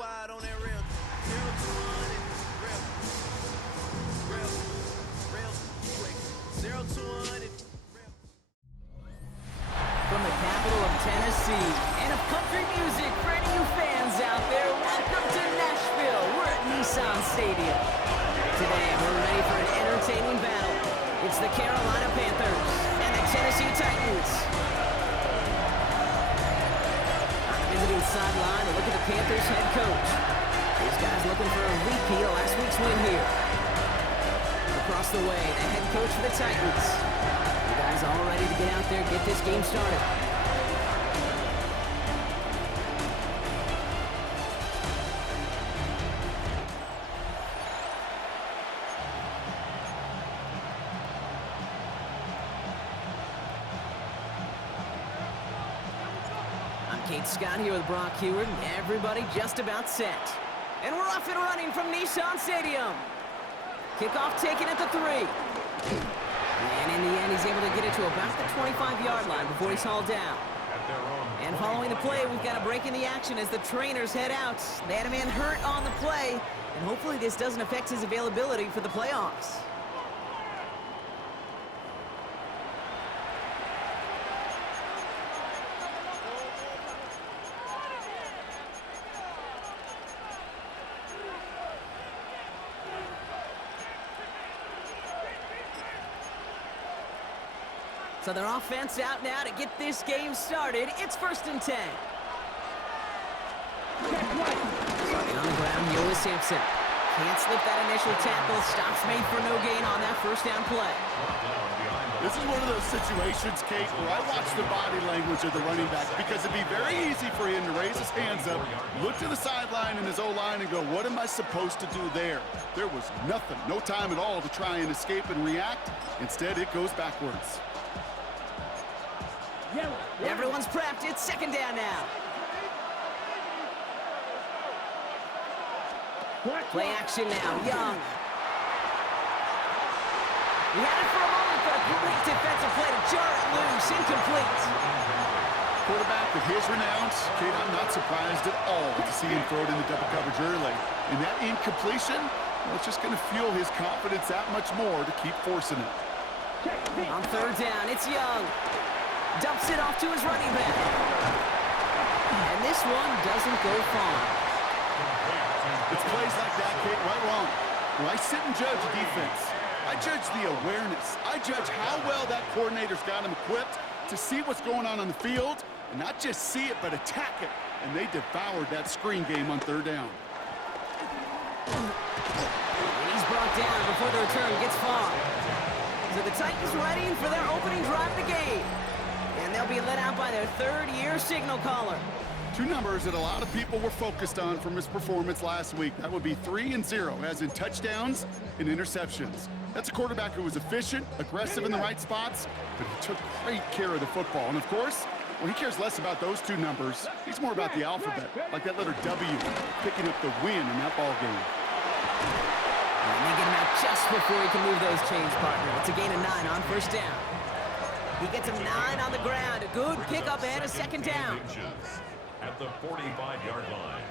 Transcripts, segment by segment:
squad on that real. 0-200, real, quick. 0-200. From the capital of Tennessee and of country music for any of you fans out there, welcome to Nashville. We're at Nissan Stadium. Today, we're ready for an entertaining battle. It's the Carolina Panthers and the Tennessee Titans. On the visiting sideline, a look at the Panthers head coach. These guys looking for a repeat of last week's win here. Across the way, the head coach for the Titans. You guys all ready to get out there and get this game started? Scott here with Brock Heward, and everybody just about set. And we're off and running from Nissan Stadium. Kickoff taken at the 3. And in the end, he's able to get it to about the 25-yard line before he's hauled down. And following the play, we've got a break in the action as the trainers head out. They had a man hurt on the play, and hopefully this doesn't affect his availability for the playoffs. So their offense out now to get this game started. It's 1st and 10. Starting on the ground, Yola Sampson. Can't slip that initial tackle. Stops made for no gain on that first down play. This is one of those situations, Kate, where I watch the body language of the running back because it'd be very easy for him to raise his hands up, look to the sideline in his O-line and go, what am I supposed to do there? There was nothing, no time at all to try and escape and react. Instead, it goes backwards. Everyone's prepped. It's 2nd down now. Play action now. Young. He had it for a moment, but a great defensive play to jar it loose. Incomplete. Quarterback with his renown, Kate, I'm not surprised at all to see him throw it into double coverage early. And that incompletion, well, it's just going to fuel his confidence that much more to keep forcing it. On 3rd down, it's Young. Dumps it off to his running back. And this one doesn't go far. It's plays like that, Kate, right wrong. When I sit and judge a defense, I judge the awareness. I judge how well that coordinator's got him equipped to see what's going on the field, and not just see it, but attack it. And they devoured that screen game on 3rd down. And he's brought down before the return gets far. So the Titans ready for their opening drive of the game. And they'll be let out by their 3rd-year signal caller. 2 numbers that a lot of people were focused on from his performance last week. That would be 3 and 0, as in touchdowns and interceptions. That's a quarterback who was efficient, aggressive in the right spots, but he took great care of the football. And of course, well, he cares less about those 2 numbers. He's more about the alphabet, like that letter W, picking up the win in that ball game. And they get him out just before he can move those chains, partner. It's a gain of 9 on 1st down. He gets him 9 on the ground. A good pickup and a 2nd down. At the 45-yard line.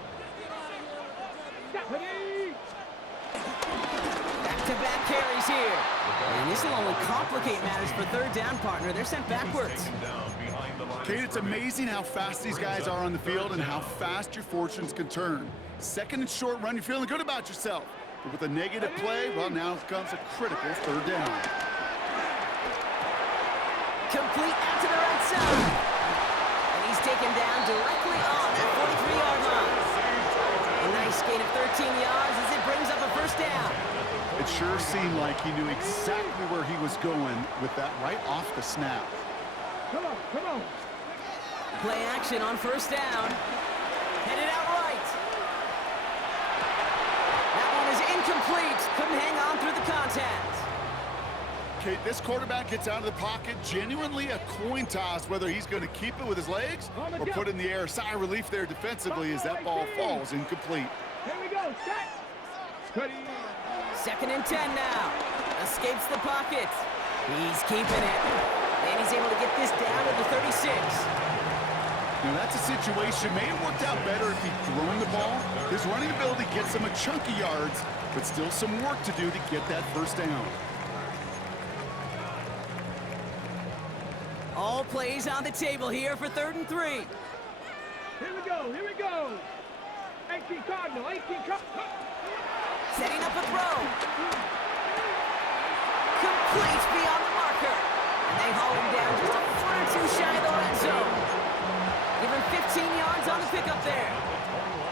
Back-to-back carries here. And this will only complicate matters for 3rd down, partner. They're sent backwards. Kate, it's amazing how fast these guys are on the field and how fast your fortunes can turn. 2nd and short run, you're feeling good about yourself. But with a negative play, well, now comes a critical 3rd down. Complete out to the right side. And he's taken down directly on that 43-yard line. A nice gain of 13 yards as it brings up a 1st down. It sure seemed like he knew exactly where he was going with that right off the snap. Come on. Play action on 1st down. Headed out right. That one is incomplete. Couldn't hang on through the contact. Kate, this quarterback gets out of the pocket, genuinely a coin toss whether he's going to keep it with his legs or put it in the air. Sigh of relief there defensively as that ball falls incomplete. Here we go, set. 2nd and 10 now. Escapes the pocket. He's keeping it. And he's able to get this down to the 36. Now, that's a situation may have worked out better if he'd thrown the ball. His running ability gets him a chunk of yards, but still some work to do to get that first down. All plays on the table here for 3rd and 3. Here we go, here we go. 18 Cardinal, 18 Cardinal. Setting up a throw. Complete beyond the marker. And they haul him down just a foot or two shy of the red zone. Give him 15 yards on the pickup there.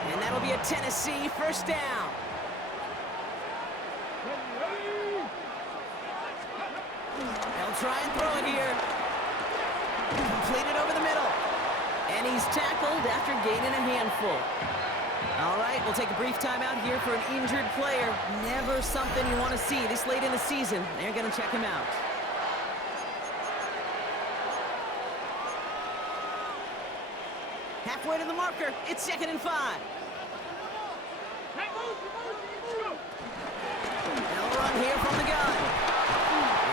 And that'll be a Tennessee first down. They'll try and throw it here. Completed over the middle. And he's tackled after gaining a handful. All right, we'll take a brief timeout here for an injured player. Never something you want to see this late in the season. They're going to check him out. Halfway to the marker. It's 2nd and 5. They'll run here from the gun.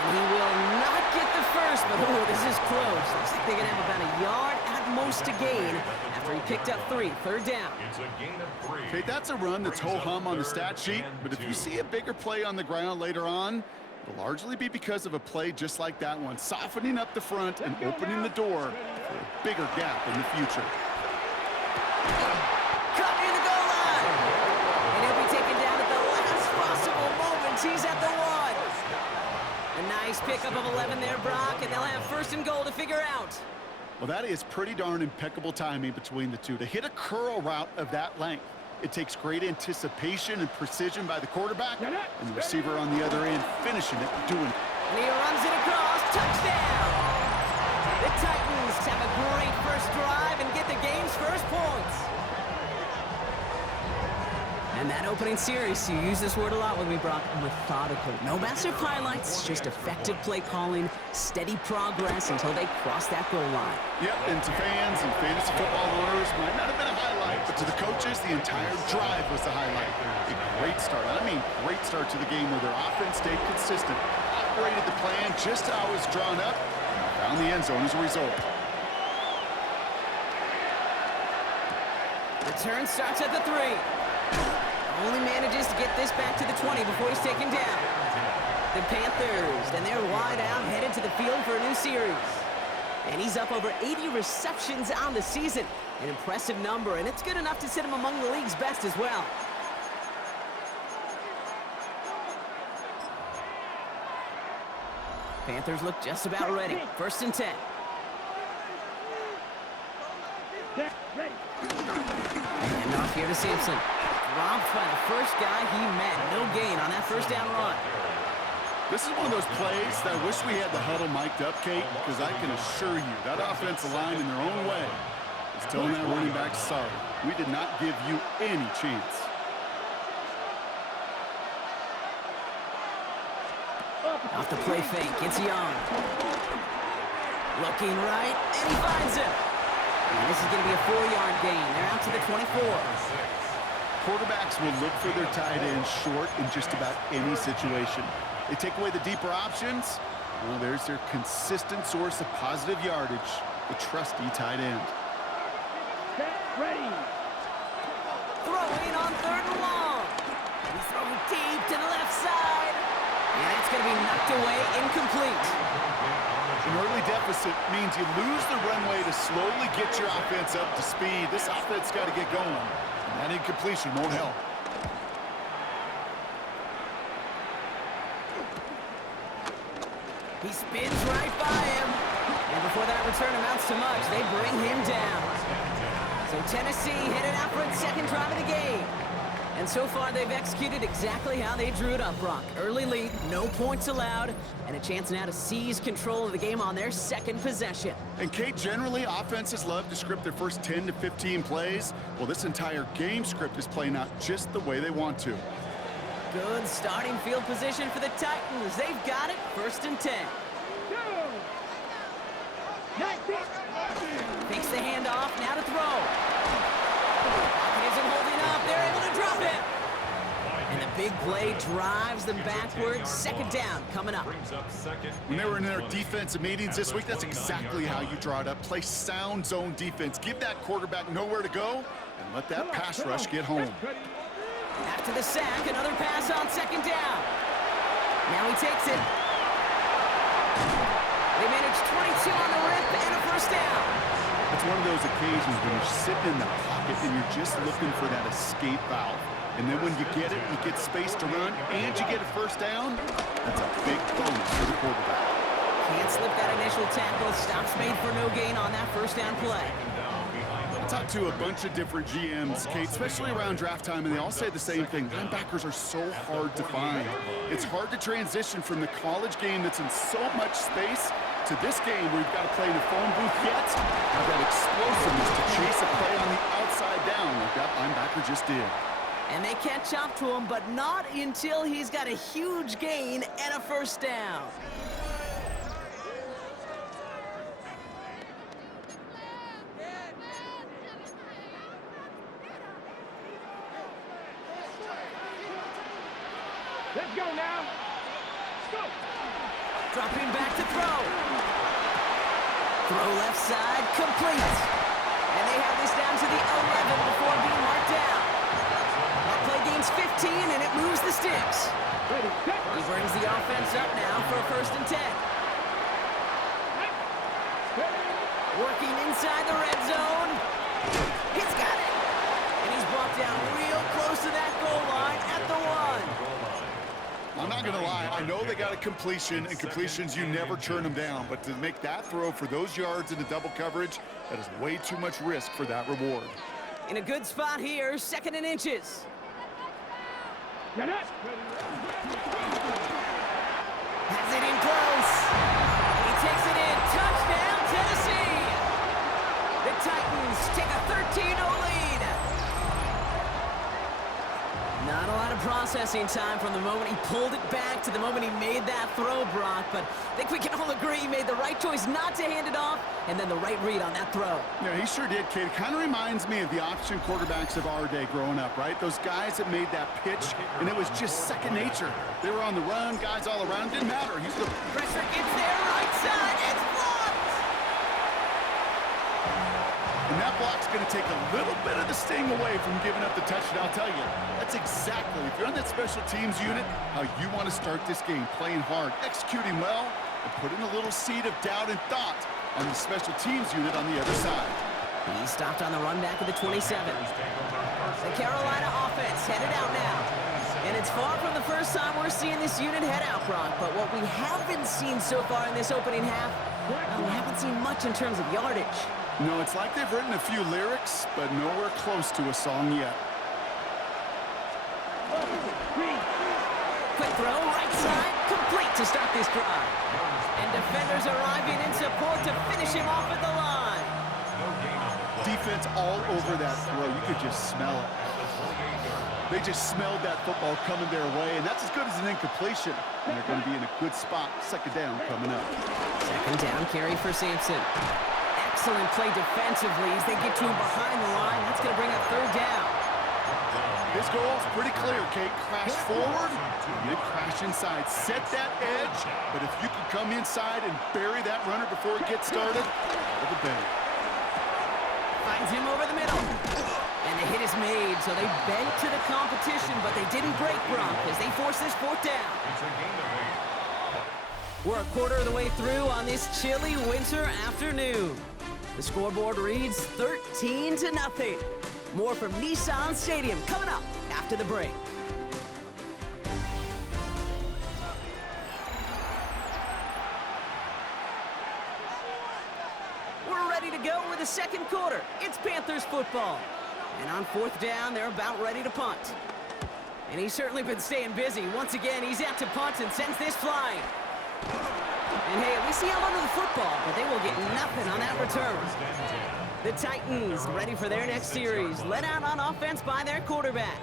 And he will not get the first, but oh, this is close. Looks like they're going to have about a yard at most to gain after he picked up 3. 3rd down. It's a gain of 3. Okay, that's a run that's ho-hum on the stat sheet, but if you see a bigger play on the ground later on, it'll largely be because of a play just like that one, softening up the front and opening the door for a bigger gap in the future. Caught near the goal line. And he'll be taken down at the last possible moment. He's at the 1. A nice pickup of 11 there, Brock, and they'll have 1st and goal to figure out. Well, that is pretty darn impeccable timing between the two. To hit a curl route of that length, it takes great anticipation and precision by the quarterback, and the receiver on the other end finishing it, doing it. And he runs it across. Touchdown! The Titans have a great first drive and get the game's first points. And that opening series, you use this word a lot with me, Brock, methodical. No massive highlights, just effective play calling, steady progress until they cross that goal line. Yep, and to fans and fantasy football owners, might not have been a highlight, but to the coaches, the entire drive was the highlight. A great start. I mean, great start to the game where their offense stayed consistent, operated the plan just how it was drawn up, and found the end zone as a result. Return starts at the 3. Only manages to get this back to the 20 before he's taken down. The Panthers, and they're wide out, headed to the field for a new series. And he's up over 80 receptions on the season. An impressive number, and it's good enough to sit him among the league's best as well. Panthers look just about ready. 1st and 10. And off here to Sampson. Robbed by the first guy he met. No gain on that first down run. This is one of those plays that I wish we had the huddle mic'd up, Kate, because I can assure you that offensive line in their own way is telling that running back, sorry, we did not give you any chance. Off the play fake, it's Young. Looking right, and he finds him. And this is going to be a 4-yard gain. They're out to the 24. Quarterbacks will look for their tight end short in just about any situation. They take away the deeper options. Well, there's their consistent source of positive yardage, the trusty tight end. Ready. Throwing on 3rd and long. He's throwing deep to the left side. And it's going to be knocked away, incomplete. An early deficit means you lose the runway to slowly get your offense up to speed. This offense got to get going. And that incompletion won't help. He spins right by him. And before that return amounts to much, they bring him down. So Tennessee headed out for its 2nd drive of the game. And so far, they've executed exactly how they drew it up, Brock. Early lead, no points allowed, and a chance now to seize control of the game on their 2nd possession. And Kate, generally, offenses love to script their first 10 to 15 plays. Well, this entire game script is playing out just the way they want to. Good starting field position for the Titans. They've got it, 1st and 10. Takes the handoff, now to throw. Isn't holding up, they're able to drop it. And the big play drives them backwards. Second down coming up. When they were in their defensive meetings this week, that's exactly how you draw it up. Play sound zone defense. Give that quarterback nowhere to go and let that pass rush get home. After the sack, another pass on second down. Now he takes it. They manage 22 on the rip and a first down. It's one of those occasions when you're sitting in the pocket and you're just looking for that escape valve. And then when you get it, you get space to run, and you get a first down. That's a big bonus for the quarterback. Can't slip that initial tackle. Stops made for no gain on that first down play. I talked to a bunch of different GMs, Kate, especially around draft time, and they all say the same thing. Linebackers are so hard to find. It's hard to transition from the college game that's in so much space to this game where you've got to play in a phone booth yet. Have that explosiveness to chase a play on the outside down like that linebacker just did. And they catch up to him, but not until he's got a huge gain and a first down. Let's go now. Let's go. Dropping back to throw. Throw left side, complete. And they have this down to the 11 before being marked down. That play gains 15, and it moves the sticks. Ready, set. He brings the offense up now for a 1st and 10. Working inside the red zone. He's got it. And he's brought down real close to that goal line at the 1. I'm not going to lie. I know they got a completion, and completions, you never turn them down. But to make that throw for those yards into double coverage, that is way too much risk for that reward. In a good spot here, 2nd and inches. Get it. Has it in close. And he takes it in. Touchdown, Tennessee. The Titans take a 13-0 lead. Not a lot of processing time from the moment he pulled it back to the moment he made that throw, Brock. But I think we can all agree he made the right choice not to hand it off, and then the right read on that throw. Yeah, he sure did, kid. Kind of reminds me of the option quarterbacks of our day growing up, right? Those guys that made that pitch, and it was just second nature. They were on the run, guys all around. Didn't matter. He's the Pressure gets there, right side. It's blocked. And that block's going to take a little bit of the sting away from giving up the touchdown. I'll tell you, that's exactly, if you're on that special teams unit, how you want to start this game, playing hard, executing well, and putting a little seed of doubt and thought on the special teams unit on the other side. He stopped on the run back of the 27. The Carolina offense headed out now. And it's far from the first time we're seeing this unit head out, Brock. But what we haven't seen so far in this opening half, we haven't seen much in terms of yardage. No, it's like they've written a few lyrics, but nowhere close to a song yet. Quick throw, right side, complete to start this drive. And defenders arriving in support to finish him off at the line. Defense all over that throw. You could just smell it. They just smelled that football coming their way, and that's as good as an incompletion. And they're going to be in a good spot. 2nd down coming up. 2nd down carry for Sampson. Excellent play defensively as they get to him behind the line. That's going to bring up 3rd down. His goal is pretty clear, Kate. Crash forward, then crash inside. Set that edge, but if you can come inside and bury that runner before it gets started, all the better. Finds him over the middle. And the hit is made, so they bent to the competition, but they didn't break Brock as they force this 4th down. We're a quarter of the way through on this chilly winter afternoon. The scoreboard reads 13-0. More from Nissan Stadium coming up after the break. We're ready to go with the 2nd quarter. It's Panthers football. And on 4th down, they're about ready to punt. And he's certainly been staying busy. Once again, he's out to punt and sends this flying. And hey, at least he held onto the football, but they will get nothing on that return. The Titans ready for their next series, led out on offense by their quarterback.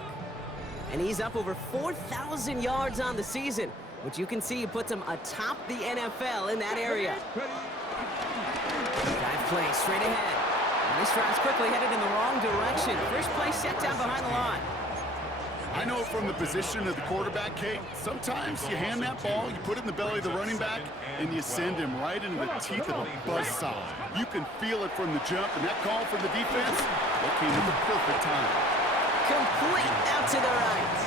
And he's up over 4,000 yards on the season, which you can see puts him atop the NFL in that area. Drive play straight ahead. And this drive's quickly headed in the wrong direction. First play set down behind the line. I know from the position of the quarterback, Kate, sometimes you hand that ball, you put it in the belly of the running back, and you send him right into the teeth of a buzzsaw. You can feel it from the jump, and that call from the defense, that came at the perfect time. Complete out to the right.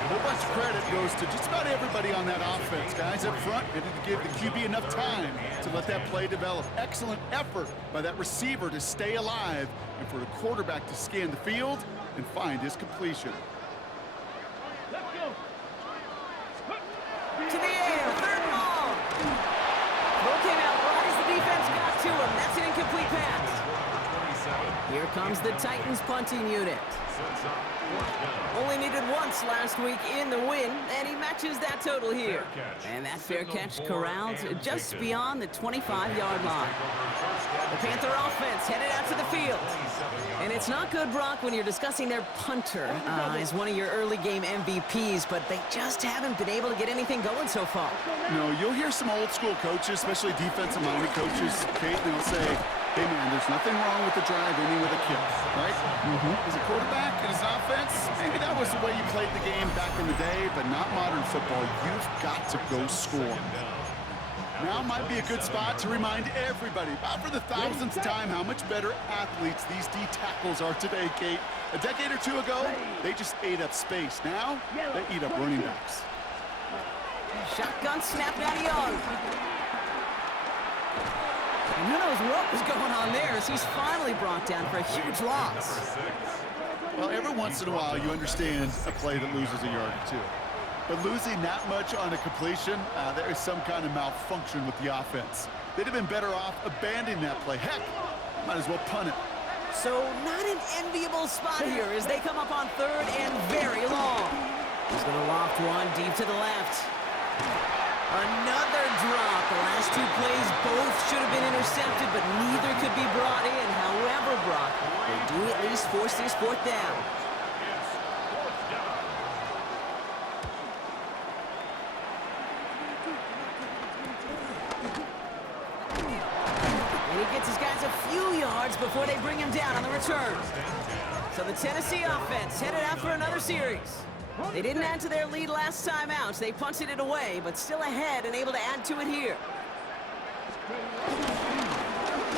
A whole bunch of credit goes to just about everybody on that offense. Guys up front needed to give the QB enough time to let that play develop. Excellent effort by that receiver to stay alive and for the quarterback to scan the field and find his completion. Let's go. To the air, third and long. Throw came out right as the defense got to him. That's an incomplete pass. Here comes the Titans punting unit. Only needed once last week in the win, and he matches that total here. And that fair catch corralled just beyond the 25-yard line. The Panther offense headed out to the field. And it's not good, Brock, when you're discussing their punter as one of your early game MVPs, but they just haven't been able to get anything going so far. No, you'll hear some old school coaches, especially defensive-minded coaches, Kate, and they'll say, hey, man, there's nothing wrong with the drive ending with a kick, right? As a quarterback and as an offense, maybe that was the way you played the game back in the day, but not modern football. You've got to go score. Now might be a good spot to remind everybody, about for the thousandth time, how much better athletes these D tackles are today, Kate. A decade or two ago, they just ate up space. Now, they eat up running backs. Shotgun snap now to Young. And who knows what was going on there as he's finally brought down for a huge loss. Well, every once in a while, you understand a play that loses a yard or two. But losing that much on a completion, there is some kind of malfunction with the offense. They'd have been better off abandoning that play. Heck, might as well punt it. So not an enviable spot here as they come up on third and very long. He's going to loft one deep to the left. Another drop. The last two plays both should have been intercepted, but neither could be brought in. However, Brock, they do at least force this fourth down. And he gets his guys a few yards before they bring him down on the return. So the Tennessee offense headed out for another series. They didn't add to their lead last time out. They punted it away, but still ahead and able to add to it here.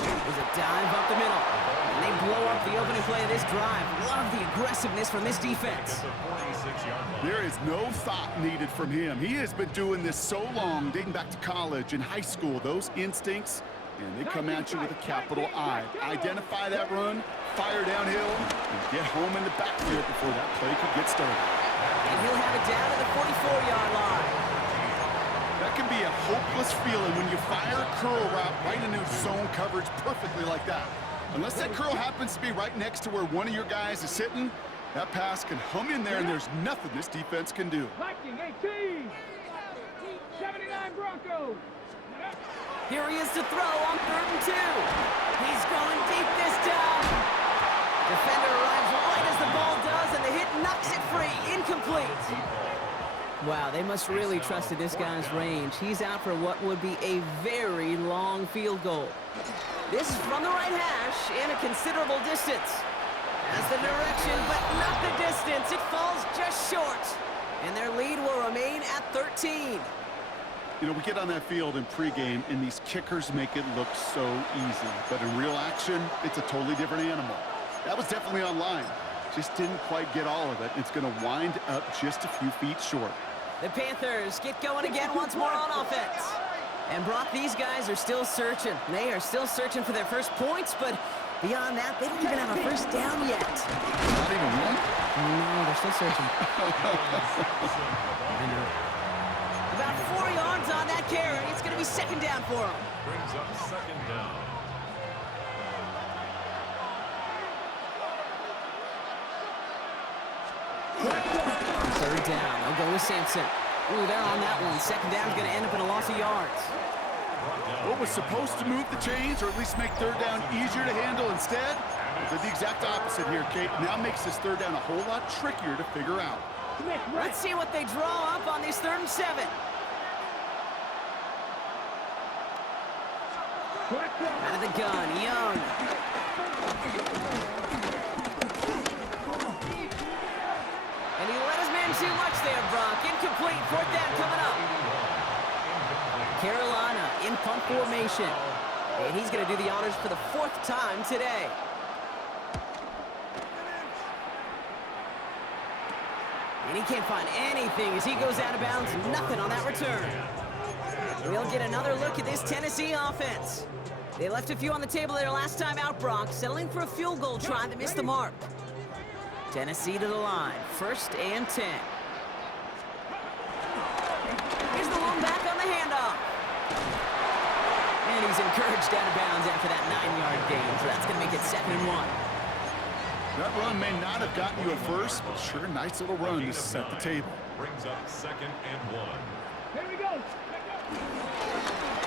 There's a dive up the middle. And they blow up the opening play of this drive. Love the aggressiveness from this defense. There is no thought needed from him. He has been doing this so long, dating back to college and high school. Those instincts, and they come at you with a capital I. Identify that run, fire downhill, and get home in the backfield before that play could get started. And he'll have it down to the 44-yard line. That can be a hopeless feeling when you fire a curl route right into zone coverage perfectly like that. Unless that curl happens to be right next to where one of your guys is sitting, that pass can hum in there and there's nothing this defense can do. Viking 18. 79 Broncos. Here he is to throw on third and two. He's going deep this time. Defender arrives right as the ball does, and the hit knocks it free. Incomplete. Wow, they must really trusted this guy's range. He's out for what would be a very long field goal. This is from the right hash in a considerable distance. Has the direction, but not the distance. It falls just short. And their lead will remain at 13. You know, we get on that field in pregame, and these kickers make it look so easy. But in real action, it's a totally different animal. That was definitely on line. Just didn't quite get all of it. It's going to wind up just a few feet short. The Panthers get going again once more on offense. And Brock, these guys are still searching. They are still searching for their first points, but beyond that, they don't even have a first down yet. Not even one? No, they're still searching. About 4 yards on that carry. It's going to be second down for them. Brings up second down. Third down. They'll go with Sampson. Ooh, they're on that one. Second down is going to end up in a loss of yards. What was supposed to move the chains, or at least make third down easier to handle instead, did the exact opposite here, Kate. Now makes this third down a whole lot trickier to figure out. Let's see what they draw up on this 3rd and 7. Out of the gun, Young. And he too much there, Brock. Incomplete. Fourth down coming up. Carolina in punt formation. And he's going to do the honors for the fourth time today. And he can't find anything as he goes out of bounds. Nothing on that return. We'll get another look at this Tennessee offense. They left a few on the table there last time out, Brock, settling for a field goal try that missed the mark. Tennessee to the line, 1st and 10. Here's the one back on the handoff. And he's encouraged out of bounds after that 9-yard gain, so that's going to make it 2nd and 1. That run may not have gotten you a first, but sure, nice little run to set the table. Brings up 2nd and 1. Here we go.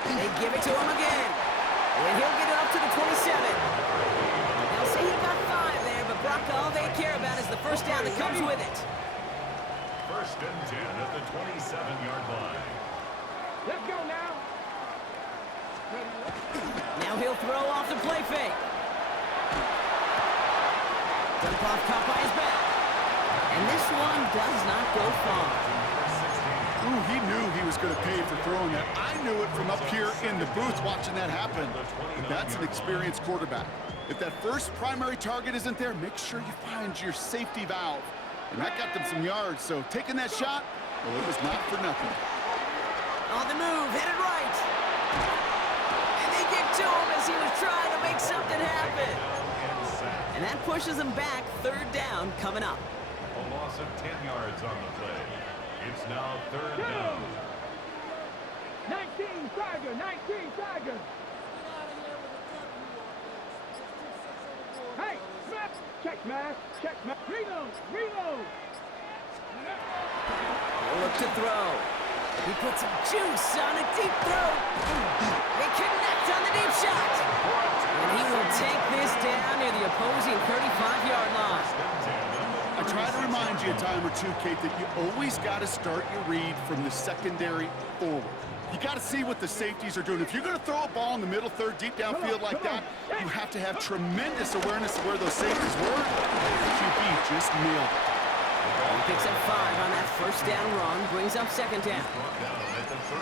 They give it to him again. And he'll get it up to the 27. They'll say he got 5 there, but Brock, all they care about is the first down that comes with it. 1st and 10 at the 27-yard line. Let's go now. Now he'll throw off the play fake. Dump off caught by his back. And this one does not go far. Ooh, he knew he was going to pay for throwing that. I knew it from up here in the booth watching that happen. But that's an experienced quarterback. If that first primary target isn't there, make sure you find your safety valve. And that got them some yards, so taking that shot, well, it was not for nothing. On the move, headed right. And they get to him as he was trying to make something happen. And that pushes him back, 3rd down coming up. A loss of 10 yards on the play. It's now 3rd down. 19 Tiger, 19 Tiger. Hey, Smith. Check mask, check mask. Reload, reload. He'll look to throw. He puts some juice on a deep throw. They connect on the deep shot. And he will take this down near the opposing 35-yard line. I try to remind you a time or two, Kate, that you always got to start your read from the secondary forward. You got to see what the safeties are doing. If you're going to throw a ball in the middle third, deep downfield like that, you have to have tremendous awareness of where those safeties were. QB just nailed it. He picks up 5 on that first down run, brings up 2nd down.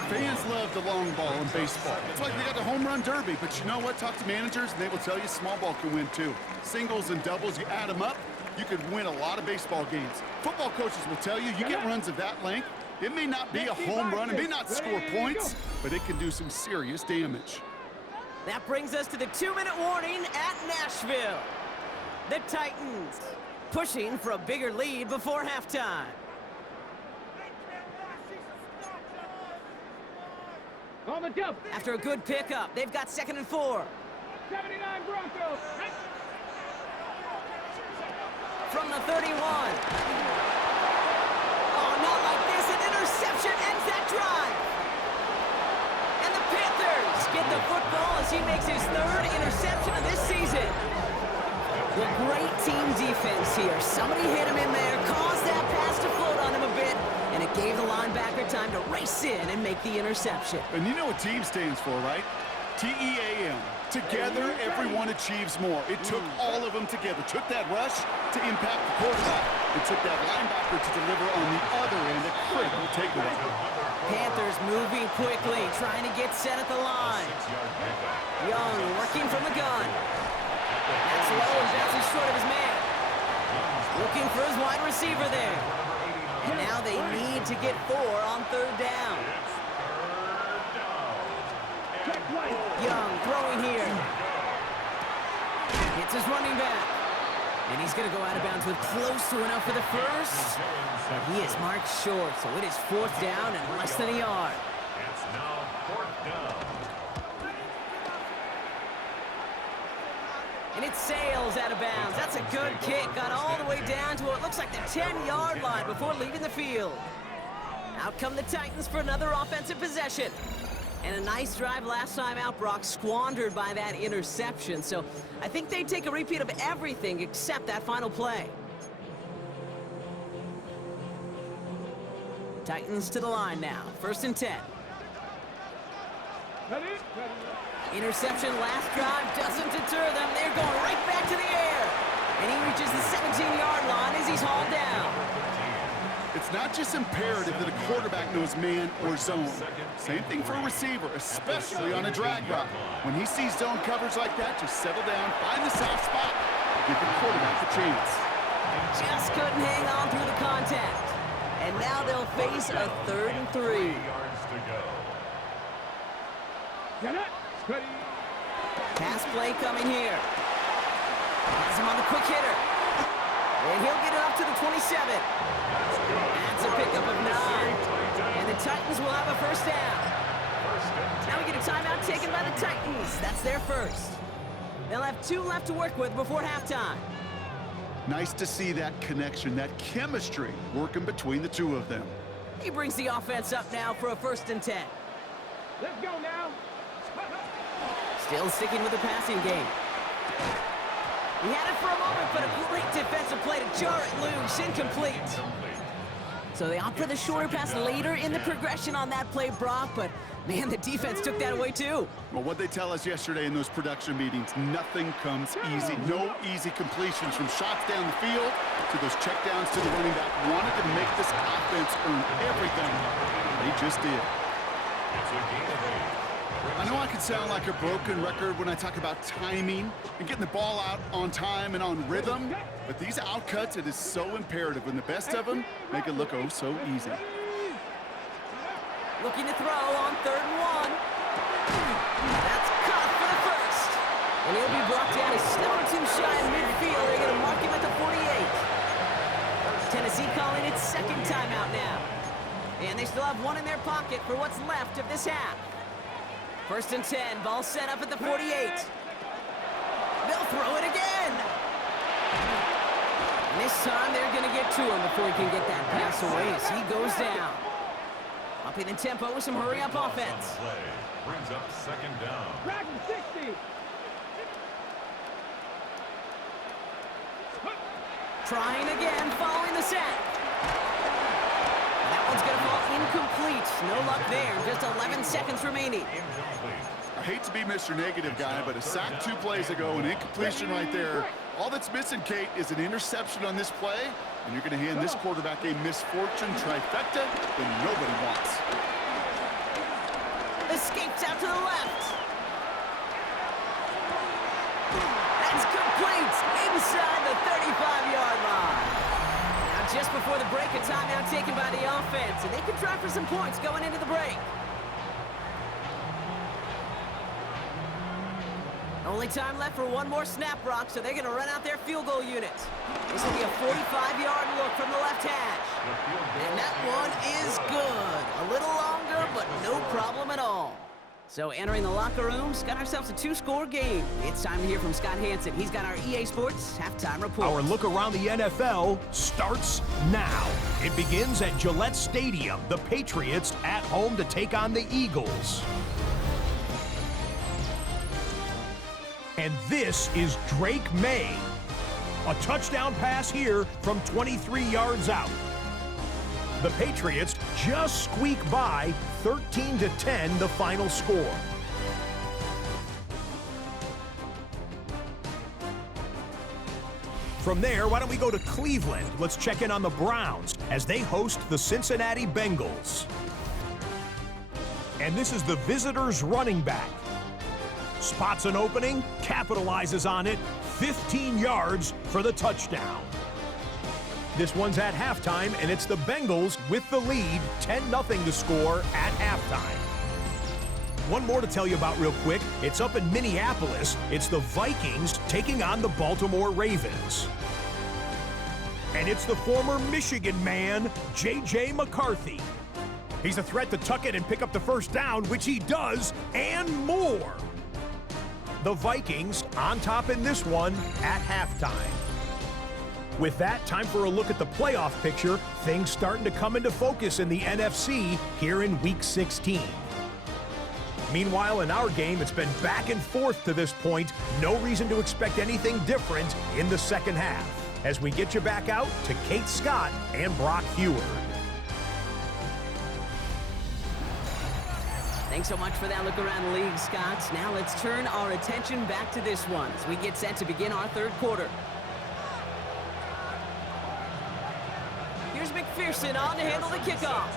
Fans love the long ball in baseball. It's like they got the home run derby, but you know what? Talk to managers, and they will tell you small ball can win too. Singles and doubles, you add them up, you could win a lot of baseball games. Football coaches will tell you, you get runs of that length, it may not be a home run, it may not score points, but it can do some serious damage. That brings us to the 2-minute warning at Nashville. The Titans pushing for a bigger lead before halftime. On the jump. After a good pickup, they've got 2nd and 4. 79 Broncos. From the 31. Oh, not like this. An interception ends that drive. And the Panthers get the football as he makes his 3rd interception of this season. Well, great team defense here. Somebody hit him in there, caused that pass to float on him a bit, and it gave the linebacker time to race in and make the interception. And you know what team stands for, right? T-E-A-M. Together, everyone achieves more. It took all of them together. Took that rush to impact the quarterback. It took that linebacker to deliver on the other end, a critical takeaway. Panthers moving quickly, trying to get set at the line. Young working from the gun. That's low and bounces short of his man. Looking for his wide receiver there. And now they need to get 4 on 3rd down. Young throwing here. Hits his running back. And he's going to go out of bounds with close to enough for the first. But he is marked short, so it is 4th down and less than a yard. It's now 4th down. And it sails out of bounds. That's a good kick. Got all the way down to what looks like the 10-yard line before leaving the field. Out come the Titans for another offensive possession. And a nice drive last time out, Brock, squandered by that interception. So I think they take a repeat of everything except that final play. Titans to the line now. 1st and 10. Interception last drive doesn't deter them. They're going right back to the air. And he reaches the 17-yard line as he's hauled down. It's not just imperative that a quarterback knows man or zone. Same thing for a receiver, especially on a drag route. When he sees zone coverage like that, just settle down, find the soft spot, and give the quarterback a chance. Just couldn't hang on through the contact. And now they'll face a 3rd and 3. 3 yards to go. Get it. Ready. Pass play coming here. Has him on the quick hitter. And he'll get it up to the 27. That's a pickup of 9. And the Titans will have a first down. Now we get a timeout taken by the Titans. That's their first. They'll have 2 left to work with before halftime. Nice to see that connection, that chemistry working between the two of them. He brings the offense up now for a 1st and 10. Let's go now. Still sticking with the passing game. He had it for a moment, but a great defensive play to jar it loose. Incomplete. So they opt for the shorter pass later in the progression on that play, Brock, but man, the defense took that away too. Well, what they tell us yesterday in those production meetings, nothing comes easy. No easy completions from shots down the field to those checkdowns to the running back. Wanted to make this offense earn everything. They just did. It's a gain of 8. I know I can sound like a broken record when I talk about timing and getting the ball out on time and on rhythm, but these outcuts, it is so imperative, and the best of them make it look oh so easy. Looking to throw on 3rd and 1. That's caught for the first. And he'll be brought down a step or 2 shy of midfield. They're going to mark him at the 48. Tennessee calling its 2nd timeout now. And they still have 1 in their pocket for what's left of this half. 1st and 10, ball set up at the 48. They'll throw it again. And this time they're going to get to him before he can get that pass away as he goes down. Upping the tempo with some hurry-up offense. Brings up 2nd down. Dragon 60. Trying again, following the sack. That one's going to fall incomplete. No luck there. Just 11 seconds remaining. I hate to be Mr. Negative guy, but a sack 2 plays ago, an incompletion right there. All that's missing, Kate, is an interception on this play, and you're going to hand this quarterback a misfortune trifecta that nobody wants. Escapes out to the left. That's complete inside the 35-yard line. Now just before the break, a timeout taken by the offense, and they can try for some points going into the break. Only time left for 1 more snap, Brock, so they're going to run out their field goal unit. This will be a 45-yard look from the left hash. And that one is good. A little longer, but no problem at all. So entering the locker rooms, got ourselves a 2-score game. It's time to hear from Scott Hansen. He's got our EA Sports halftime report. Our look around the NFL starts now. It begins at Gillette Stadium. The Patriots at home to take on the Eagles. And this is Drake May. A touchdown pass here from 23 yards out. The Patriots just squeak by 13-10, the final score. From there, why don't we go to Cleveland? Let's check in on the Browns as they host the Cincinnati Bengals. And this is the visitors' running back. Spots an opening, capitalizes on it, 15 yards for the touchdown. This one's at halftime, and it's the Bengals with the lead, 10-0 to score at halftime. One more to tell you about real quick. It's up in Minneapolis. It's the Vikings taking on the Baltimore Ravens. And it's the former Michigan man, J.J. McCarthy. He's a threat to tuck it and pick up the first down, which he does, and more. The Vikings on top in this one at halftime. With that, time for a look at the playoff picture. Things starting to come into focus in the NFC here in Week 16. Meanwhile, in our game, it's been back and forth to this point. No reason to expect anything different in the second half. As we get you back out to Kate Scott and Brock Heward. Thanks so much for that look around the league, Scott. Now let's turn our attention back to this one as we get set to begin our third quarter. Here's Here's McPherson on to handle the kickoff.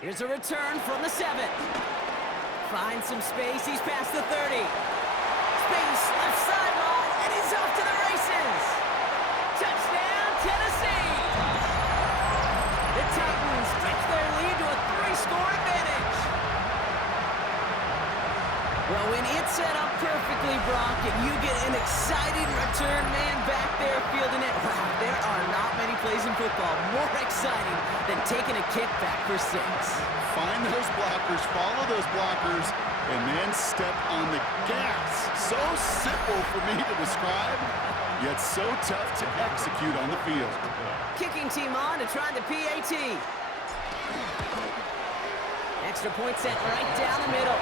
Here's a return from the 7. Finds some space. He's past the 30. Space, left sideline, and he's off to the races. Touchdown, Tennessee. The Titans stretch their lead to a 3-score advantage. Well, when it's set up perfectly, Brock, and you get an exciting return man back there fielding it, wow, there are not many plays in football more exciting than taking a kick back for 6. Find those blockers, follow those blockers, and then step on the gas. So simple for me to describe, yet so tough to execute on the field. Kicking team on to try the PAT. Extra point set right down the middle.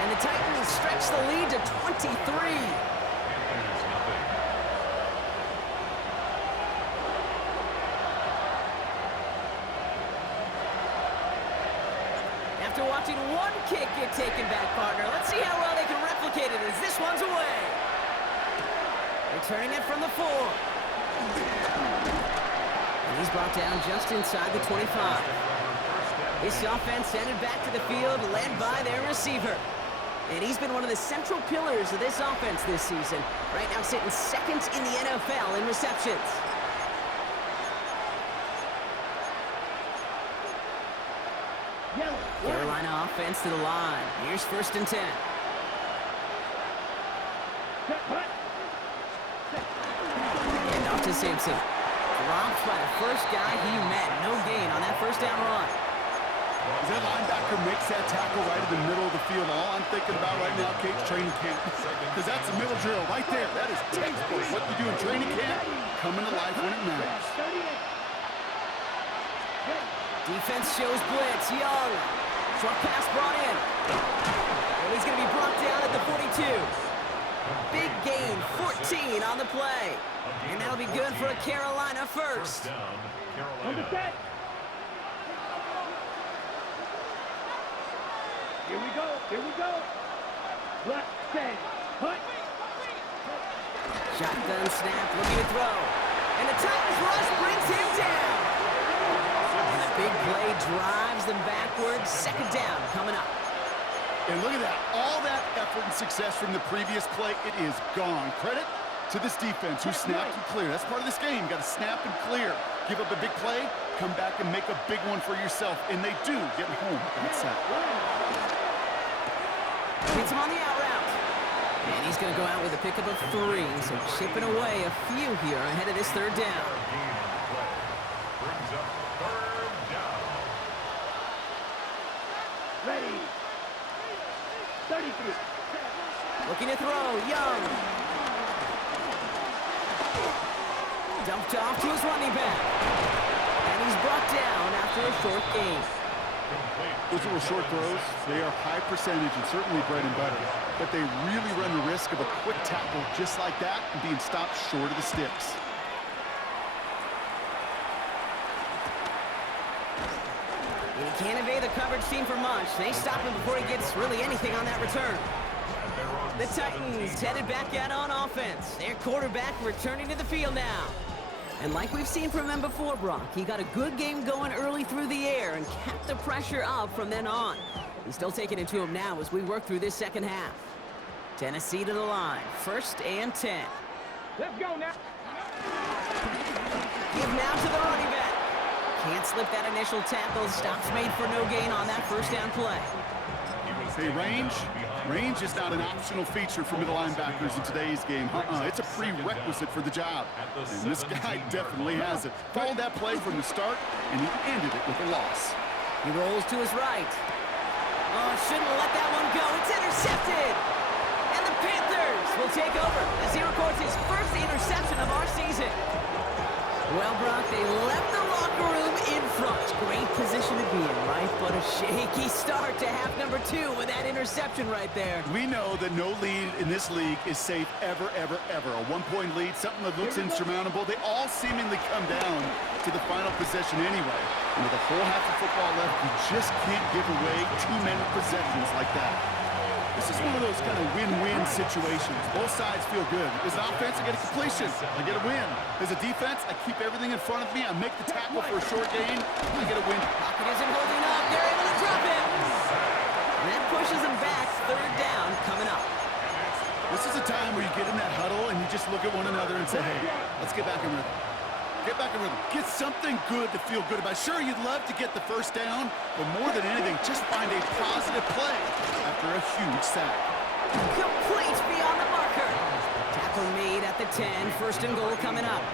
And the Titans stretch the lead to 23. After watching one kick get taken back, partner, let's see how well they can replicate it as this one's away. Returning it from the 4. And he's brought down just inside the 25. This offense headed back to the field, led by their receiver. And he's been one of the central pillars of this offense this season. Right now sitting 2nd in the NFL in receptions. Carolina offense to the line. Here's 1st and 10. And off to Simpson. Dropped by the first guy he met. No gain on that first down run. As that linebacker makes that tackle right in the middle of the field, all I'm thinking about right now, Kate, training camp. Because that's a middle drill right there. That is textbook. What you do in training camp, coming to life when it matters. Defense shows blitz. Young. Short pass brought in. And he's going to be brought down at the 42. Big gain, 14 on the play. And that'll be good for a Carolina first. Here we go. Here we go. Left, set, hut. Shotgun snap, looking to throw. And the Titans rush brings him down. And the big play drives them backwards. 2nd down coming up. And look at that. All that effort and success from the previous play, it is gone. Credit to this defense who snapped and cleared. That's part of this game. You got to snap and clear. Give up a big play, come back and make a big one for yourself. And they do get home with that sack. Hits him on the out route. And he's going to go out with a pickup of 3. So chipping away a few here ahead of this 3rd down. Brings up 3rd down. Ready. 33. Looking to throw. Young. Dumped off to his running back. And he's brought down after a short gain. Those little short throws, they are high percentage and certainly bread and butter. But they really run the risk of a quick tackle just like that and being stopped short of the sticks. And he can't evade the coverage team for much. They stop him before he gets really anything on that return. The Titans headed back out on offense. Their quarterback returning to the field now. And like we've seen from him before, Brock, he got a good game going early through the air and kept the pressure up from then on. He's still taking it to him now as we work through this 2nd half. Tennessee to the line. 1st and 10. Let's go now. Give now to the running back. Can't slip that initial tackle. Stops made for no gain on that 1st down play. Hey, range is not an optional feature for middle linebackers in today's game. It's a prerequisite for the job. And this guy definitely has it. Followed that play from the start, and he ended it with a loss. He rolls to his right. Oh, shouldn't let that one go. It's intercepted. And the Panthers will take over as he records his 1st interception of our season. Well, Brock, they left the locker room in front. Great position to be in, right? But a shaky start to half number 2 with that interception right there. We know that no lead in this league is safe ever, ever, ever. A 1-point lead, something that looks insurmountable. They all seemingly come down to the final possession anyway. And with a whole half of football left, you just can't give away too many possessions like that. This is one of those kind of win-win situations. Both sides feel good. As an offense, I get a completion. I get a win. As a defense, I keep everything in front of me. I make the tackle for a short gain. I get a win. Pocket isn't holding up. They're able to drop it. And that pushes them back. Third down coming up. This is a time where you get in that huddle and you just look at one another and say, hey, let's get back in rhythm. Get back in rhythm. Get something good to feel good about. Sure, you'd love to get the first down, but more than anything, just find a positive play after a huge sack. Complete beyond the marker. Tackle made at the 10. First and goal coming up.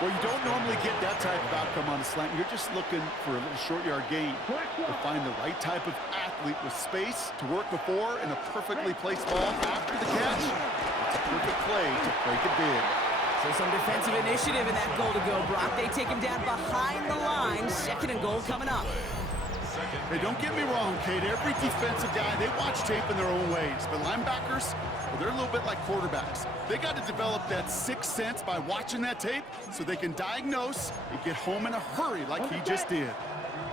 Well, you don't normally get that type of outcome on a slant. You're just looking for a little short yard gain to find the right type of athlete with space to work before and a perfectly placed ball after the catch. It's a perfect play to break it big. So some defensive initiative in that goal to go, Brock. They take him down behind the line. Second and goal coming up. Hey, don't get me wrong, Kate. Every defensive guy, they watch tape in their own ways. But linebackers, well, they're a little bit like quarterbacks. They got to develop that sixth sense by watching that tape so they can diagnose and get home in a hurry like he just did.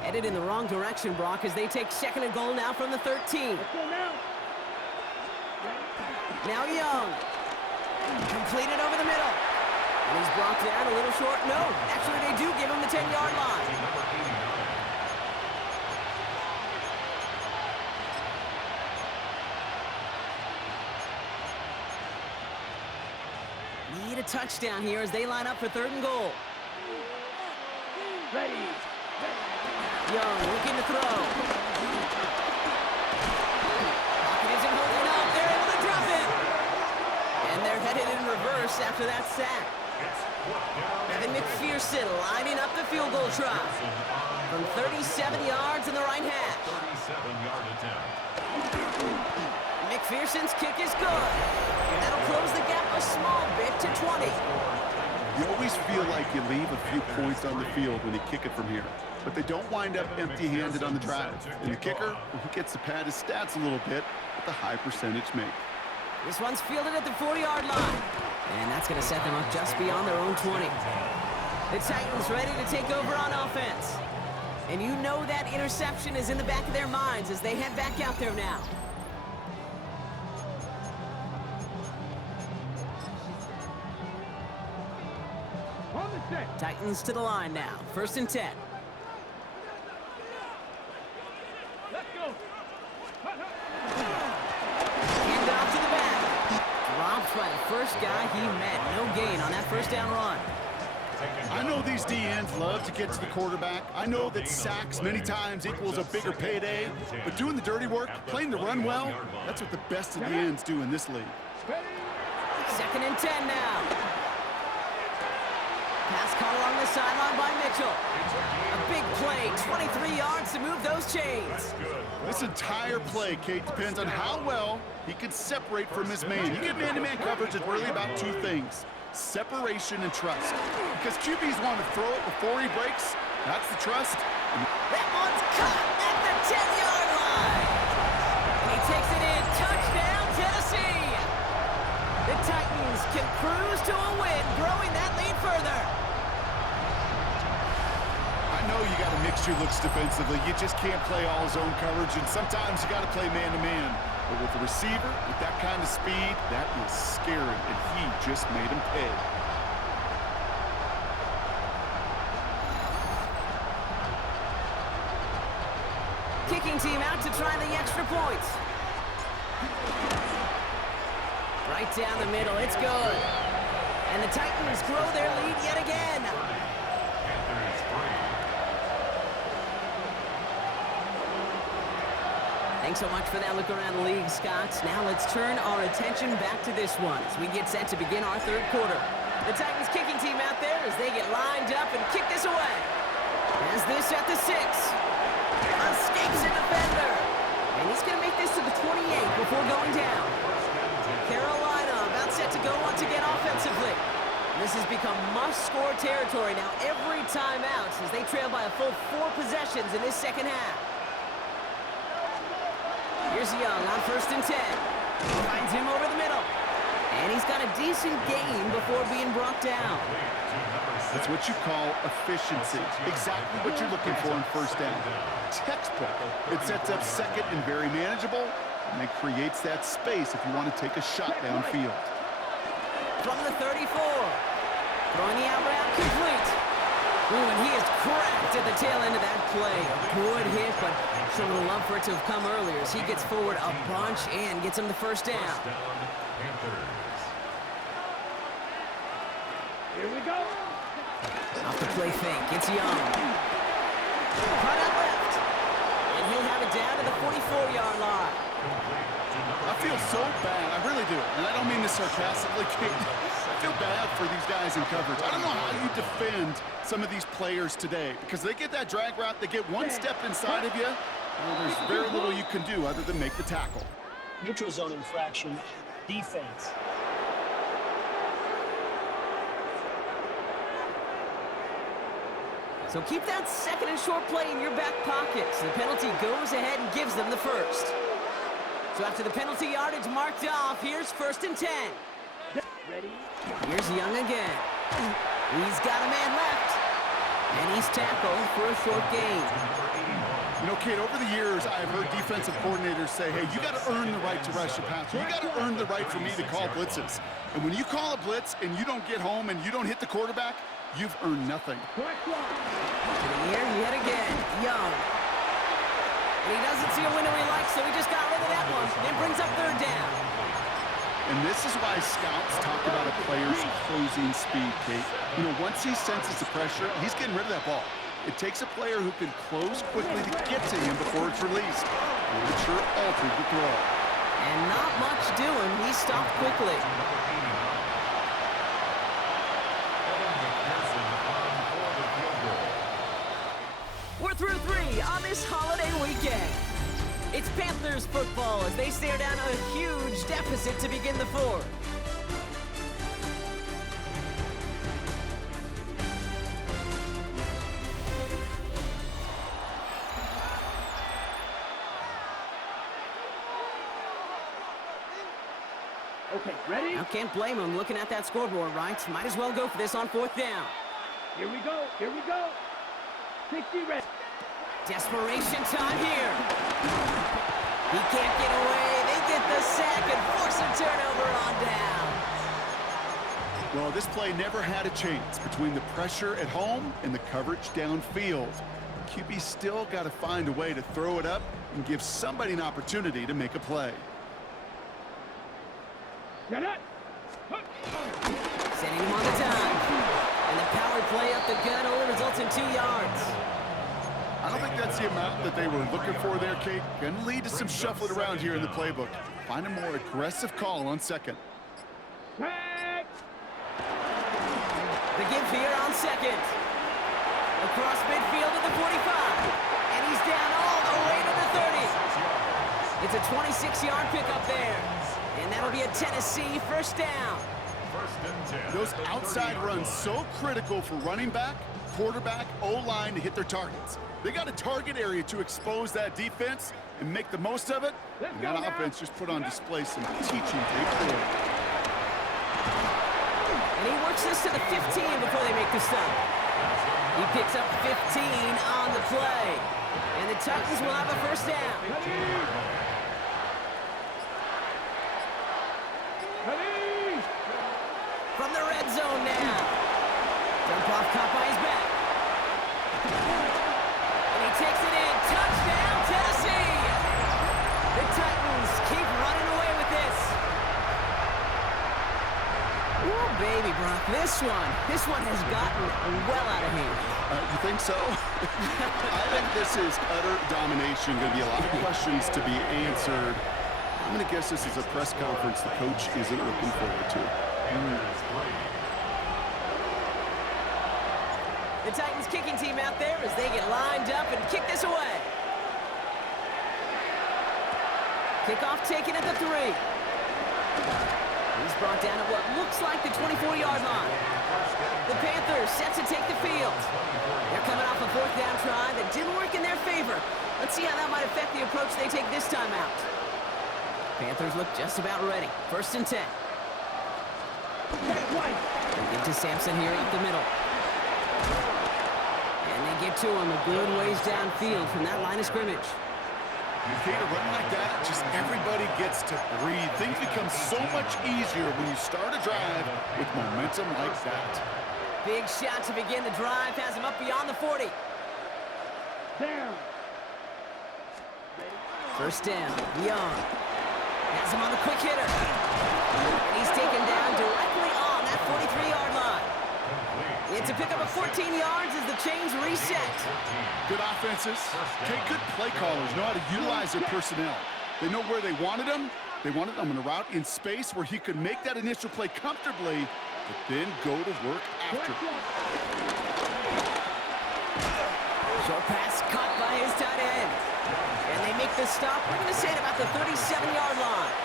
Headed in the wrong direction, Brock, as they take second and goal now from the 13. Now Young. Completed over the middle. And he's brought down a little short. No, actually they do give him the 10-yard line. Need a touchdown here as they line up for third and goal. Ready. Young looking to throw. Pocket isn't holding up. They're able to drop it. And they're headed in reverse after that sack. Evan McPherson lining up the field goal try. From 37 yards in the right hash. 37-yard attempt. McPherson's kick is good. And that'll close the gap a small bit to 20. You always feel like you leave a few points on the field when you kick it from here. But they don't wind up empty-handed on the drive. And the kicker, he gets to pad his stats a little bit with the high percentage make. This one's fielded at the 40-yard line. And that's going to set them up just beyond their own 20. The Titans ready to take over on offense. And you know that interception is in the back of their minds as they head back out there now. Titans to the line now. First and 10. Let's go. Hand off to the back. Dropped by the first guy he met. No gain on that first down run. I know these DNs love to get to the quarterback. I know that sacks many times equals a bigger payday. But doing the dirty work, playing the run well, that's what the best of the ends do in this league. Second and 10 now. Pass caught along the sideline by Mitchell. A big play, 23 yards to move those chains. This entire play, Kate, depends on how well he can separate from his man. You get man-to-man coverage, it's really about two things: separation and trust. Because QBs want to throw it before he breaks. That's the trust. That one's caught at the 10-yard line. And he takes it in. Touchdown, Tennessee. The Titans can cruise to a win, growing that lead further. I know you got to mix your looks defensively. You just can't play all zone coverage, and sometimes you got to play man-to-man. But with the receiver, with that kind of speed, that is scary, and he just made him pay. Kicking team out to try the extra points. Right down the middle, it's good. And the Titans grow their lead yet again. Thanks so much for that look around the league, Scott. Now let's turn our attention back to this one as we get set to begin our third quarter. The Titans kicking team out there as they get lined up and kick this away. Has this at the 6. Escapes a defender. And he's going to make this to the 28 before going down. Carolina about set to go once again offensively. This has become must-score territory now every time out as they trail by a full 4 possessions in this second half. Here's Young on first and 10. Finds him over the middle. And he's got a decent gain before being brought down. That's what you call efficiency. Exactly what you're looking for in first down. Textbook. It sets up second and very manageable. And it creates that space if you want to take a shot downfield. From the 34. Throwing the out route complete. Ooh, and he is cracked at the tail end of that play. A good hit, but sure would have loved for it to have come earlier as he gets forward a bunch and gets him the first down. Panthers. Here we go. Off the play fake, it's Young. Cut out left. And he'll have it down to the 44-yard line. I feel so bad. I really do. And I don't mean this sarcastically, Kate. I feel bad for these guys in coverage. I don't know how you defend some of these players today because they get that drag route, they get one step inside of you, and there's very little you can do other than make the tackle. Neutral zone infraction, defense. So keep that second and short play in your back pocket. So the penalty goes ahead and gives them the first. So after the penalty yardage marked off, here's 1st and 10. Ready? Here's Young again. He's got a man left. And he's tackled for a short gain. You know, Kate, over the years, I've heard defensive coordinators say, hey, you got to earn the right to rush the passer. You got to earn the right for me to call blitzes. And when you call a blitz and you don't get home and you don't hit the quarterback, you've earned nothing. To the air yet again, Young. And he doesn't see a window he likes, so he just got rid of that one. Then brings up 3rd down. And this is why scouts talk about a player's closing speed, Kate. You know, once he senses the pressure, he's getting rid of that ball. It takes a player who can close quickly to get to him before it's released. And it sure altered the throw. And not much doing. He stopped quickly. We're through 3 on this holiday weekend. It's Panthers football as they stare down a huge deficit to begin the 4th. Okay, ready? Now can't blame him looking at that scoreboard, right? Might as well go for this on 4th down. Here we go. Here we go. 60 ready. Desperation time here. He can't get away. They get the sack and force a turnover on down. Well, this play never had a chance between the pressure at home and the coverage downfield. QB still got to find a way to throw it up and give somebody an opportunity to make a play. Get it. Setting him on the time. And the power play up the gut only results in 2 yards. I don't think that's the amount that they were looking for there, Kate. Going to lead to some shuffling around here in the playbook. Find a more aggressive call on 2nd. Back. The give here on 2nd. Across midfield to the 45. And he's down all the way to the 30. It's a 26-yard pickup there. And that'll be a Tennessee 1st down. 1st and 10. Those outside runs so critical for running back, quarterback, O-line to hit their targets. They got a target area to expose that defense and make the most of it. And that offense just put on display some teaching tape for them. And he works this to the 15 before they make the stop. He picks up 15 on the play. And the Titans will have a 1st down. Ready. From the red zone now. Dump off caught by his back. And he takes it in. Touchdown, Tennessee! The Titans keep running away with this. Ooh, baby, Brock. This one has gotten well out of hand. You think so? I think this is utter domination. Going to be a lot of questions to be answered. I'm going to guess this is a press conference the coach isn't looking forward to. The Titans kicking team out there as they get lined up and kick this away. Kickoff taken at the 3. He's brought down at what looks like the 24-yard line. The Panthers set to take the field. They're coming off a 4th down try that didn't work in their favor. Let's see how that might affect the approach they take this time out. Panthers look just about ready. 1st and 10. They give to Sampson here up the middle. And they get to him a good ways downfield from that line of scrimmage. Okay, to run like that, just everybody gets to breathe. Things become so much easier when you start a drive with momentum like that. Big shot to begin the drive. Has him up beyond the 40. Down. First down, Young. Has him on the quick hitter. And he's taken down directly on that 43-yard line. It's a pickup of 14 yards as the chains reset. Good offenses. Okay, good play callers know how to utilize their personnel. They know where they wanted him. They wanted him in a route in space where he could make that initial play comfortably, but then go to work after. Short pass caught by his tight end. And they make the stop. We're going to say it about the 37-yard line.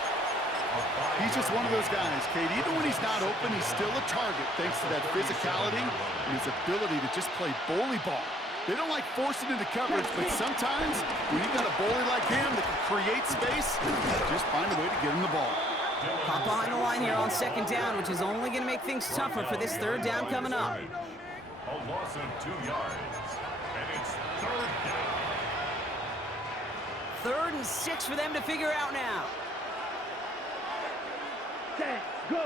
He's just one of those guys, Kate. Even when he's not open, he's still a target thanks to that physicality and his ability to just play bully ball. They don't like forcing into coverage, but sometimes when you've got a bully like him that can create space, just find a way to get him the ball. Hop behind the line here on second down, which is only going to make things tougher for this third down coming up. A loss of 2 yards, and it's third down. 3rd and 6 for them to figure out now. Set. Go.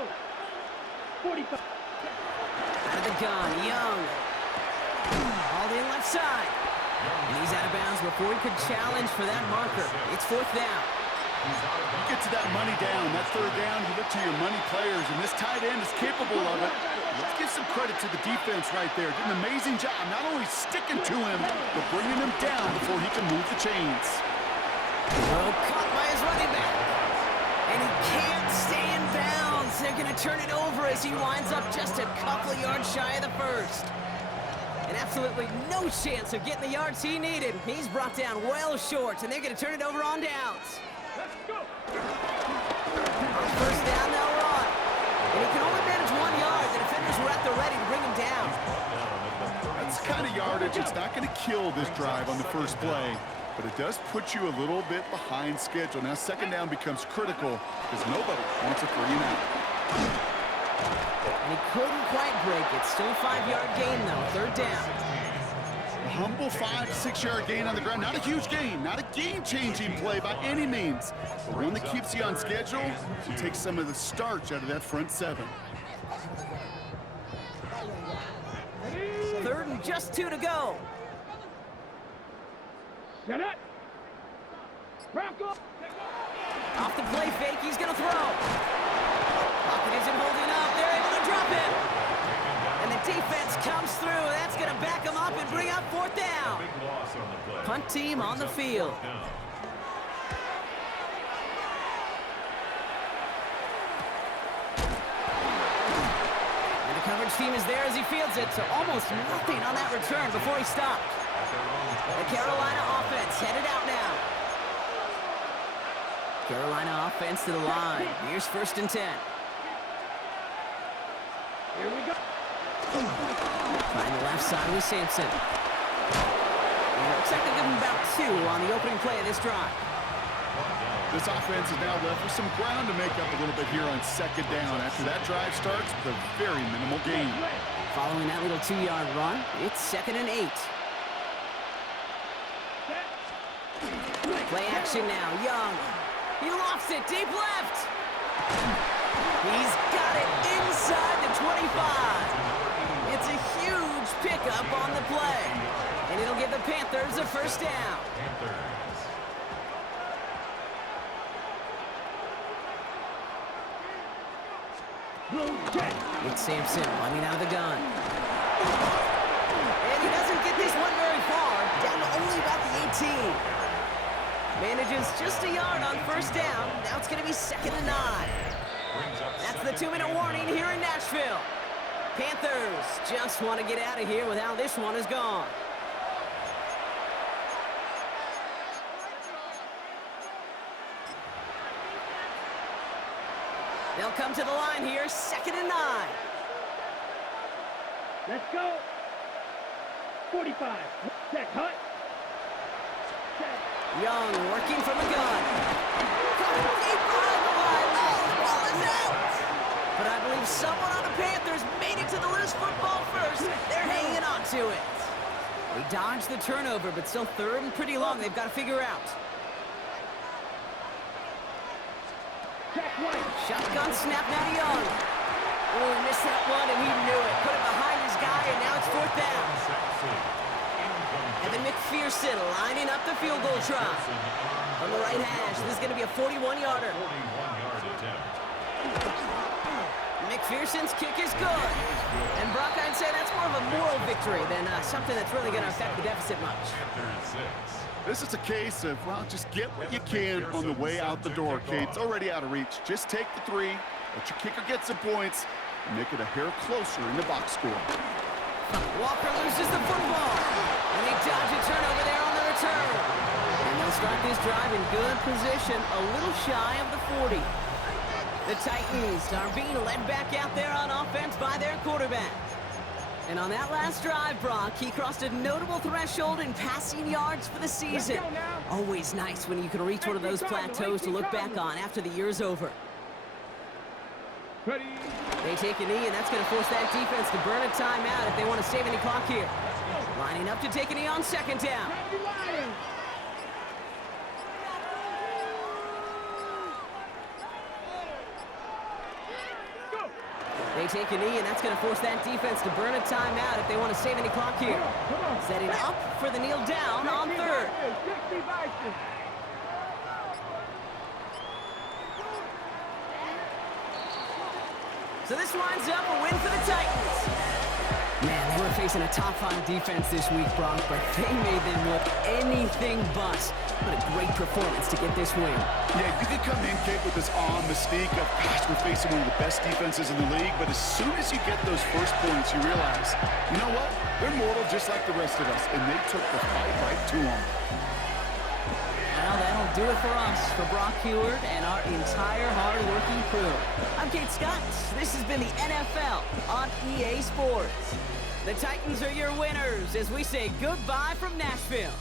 45. Out of the gun, Young. Hauled in left side. And he's out of bounds before he could challenge for that marker. It's 4th down. You get to that money down, that third down, you look to your money players, and this tight end is capable of it. Let's give some credit to the defense right there. Did an amazing job, not only sticking to him, but bringing him down before he can move the chains. Throw caught by his running back. And he can't stay in bounds. They're going to turn it over as he winds up just a couple yards shy of the first. And absolutely no chance of getting the yards he needed. He's brought down well short, and they're going to turn it over on downs. Let's go. On first down, they'll run. And he can only manage 1 yard. The defenders were at the ready to bring him down. That's the kind of yardage. It's not going to kill this drive on the first play, but it does put you a little bit behind schedule. Now second down becomes critical because nobody wants a 3 and out. And he couldn't quite break it. Still a 5-yard gain, though. Third down. A humble 5 to 6 yard gain on the ground. Not a huge gain, not a game-changing play by any means, but one that keeps you on schedule and takes some of the starch out of that front 7. 3rd and just 2 to go. Set up. Bronco. Off the play fake, he's going to throw. Pocket isn't holding up. They're able to drop him. And the defense comes through. That's going to back him up and bring up 4th down. Big loss on the play. Punt team on the field. And the coverage team is there as he fields it. So almost nothing on that return before he stopped. The Carolina offense headed out now. Carolina offense to the line. Here's 1st and 10. Here we go. Find the left side with Sampson. And it looks like they give him about 2 on the opening play of this drive. This offense is now left with some ground to make up a little bit here on second down after that drive starts with a very minimal gain. Following that little 2-yard run, it's 2nd and 8. Play action now, Young. He lofts it deep left. He's got it inside the 25. It's a huge pickup on the play. And it'll give the Panthers a 1st down. It's Sampson running out of the gun. And he doesn't get this one very far. Down to only about the 18. Manages just a yard on 1st down. Now it's going to be 2nd and 9. That's the 2-minute warning here in Nashville. Panthers just want to get out of here with how this one is gone. They'll come to the line here, 2nd and 9. Let's go. 45. Set. Hut. Set. Young working from a gun. Deep behind the line. Oh, the ball is out. But I believe someone on the Panthers made it to the loose football first. They're hanging on to it. They dodged the turnover, but still 3rd and pretty long. They've got to figure out. Check one. Shotgun snap, Matty Young. Oh, he missed that one, and he knew it. Put it behind his guy, and now it's fourth down. Evan McPherson lining up the field goal try. On the right hash, this is going to be a 41-yarder. 41-yard attempt. McPherson's kick is good. And Brock, I'd say that's more of a moral victory than something that's really going to affect the deficit much. Panthers 6. This is a case of, well, just get what you can on the way out the door, Kate. It's already out of reach. Just take the 3, let your kicker get some points, and make it a hair closer in the box score. Walker loses the football. And they dodge a turnover there on the return. And they'll start this drive in good position, a little shy of the 40. The Titans are being led back out there on offense by their quarterback. And on that last drive, Brock, he crossed a notable threshold in passing yards for the season. Always nice when you can reach one of those plateaus to look back on after the year's over. Ready. They take a knee, and that's going to force that defense to burn a timeout if they want to save any clock here. Lining up to take a knee on second down. Lions. They take a knee, and that's going to force that defense to burn a timeout if they want to save any clock here. Setting up for the kneel down on third. So this winds up a win for the Titans. Man, they were facing a top-5 defense this week, Brock, but they made them look anything but. What a great performance to get this win. Yeah, you could come in, Kate, with this awe and mystique of, gosh, we're facing one of the best defenses in the league, but as soon as you get those first points, you realize, you know what? They're mortal just like the rest of us, and they took the fight right to them. Well, that'll do it for us, for Brock Heward and our entire hard-working crew. I'm Kate Scott. This has been the NFL on EA Sports. The Titans are your winners as we say goodbye from Nashville.